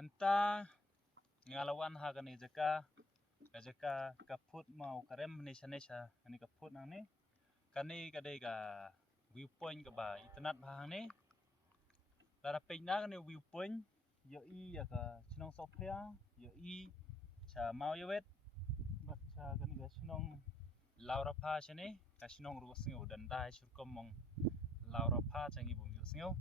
Menta ngalawan hagan jaka kaput mau karem nesha ani kaput nang ni kani kadai ka viewpoint ka ba internet bahang ni lara pegna kani viewpoint yo I ya ka sinong sophia yo I cha mau yawet baca kani ga sinong laura pa chane ka sinong ru singo dan dai surkom mong laura pa changi bung yo singo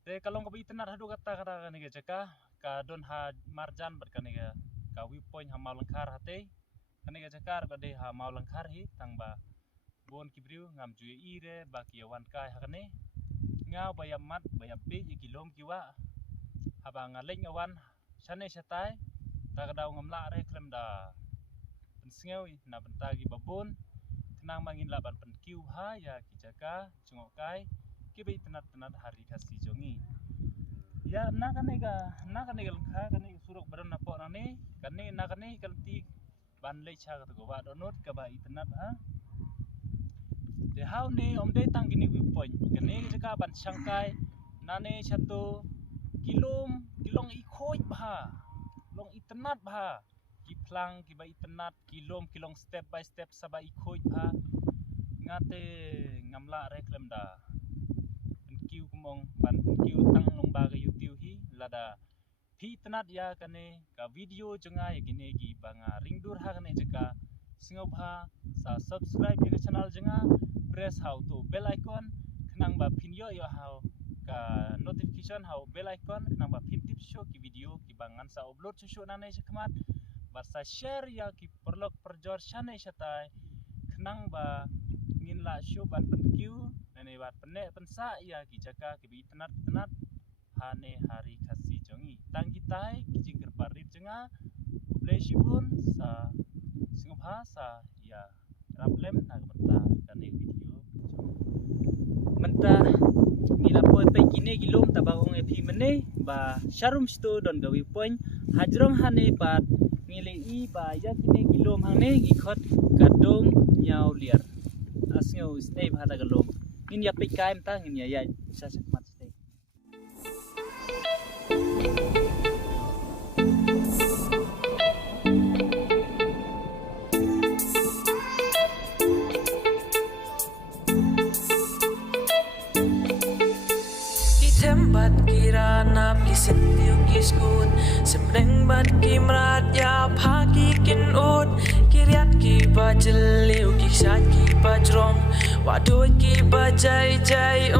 te kalong ka internet hadu kata kani ga jaka ka don ha marjan bat kani ga ka viewpoint ha mau langkar hate kani ga jakar ba de ha mau langkar hi tang ba bon kibriu ngam ju I re ba ki wan kai ha kani ngau ba yamat ba yabe ji kilom kiwa haba ngaleng awan chane chatai ta ka daw ngamla re klem da pensngeu na bentagi babon kenang mangin laban penkiu ha ya ki jaka cungokai ki be tenat hari kasi jongi ya na kani ga langkha kani suruk badan napo nani kani na kani kalti ban le cha ka go ba donot ka ba internet ha de how ni omde tang gini viewpoint kani jaka ban sangkai nane satu kilom ikoi bah long internet bah ki plang ki ba internet kilong step by step saba ikoi bah ngate ngamla reklem da penkiu kumong ban penkiu tang long ba ga YouTube hi lada pi tenat ya kane ka video jonga ya gine gi banga ringdur ha kane jaka singo bha sa subscribe ke channel jonga press how to bell icon kenang ba pinyo yo how ka notification how bell icon kenang ba pin tip show ki video ki bangan sa upload show nane sekmat basa share ya ki perlok perjor shane shatai kenang ba ngin la show ban penkiu nane bat pene pensa ya ki jaka ki bi tenat hane hari kasi jongi tang kitai kijing kerparit jenga blesibun sa singobha sa ya rablem na menta kane video menta ngila po pe kine gilom tabagong epi mene ba sharum sto don gawi point hajrong hane pat ngile I ba ya kine gilom hangne gikhot kadong nyau liar asngau stay bhata galom ngin ya pe kaim ta ngin ya sa sekmat stay Tempat kirana pisin liu kiskun semreng bat kimrat ya phaki kin ut kiriat ki bajel liu ki sat ki bajrong wadoi ki bajai jai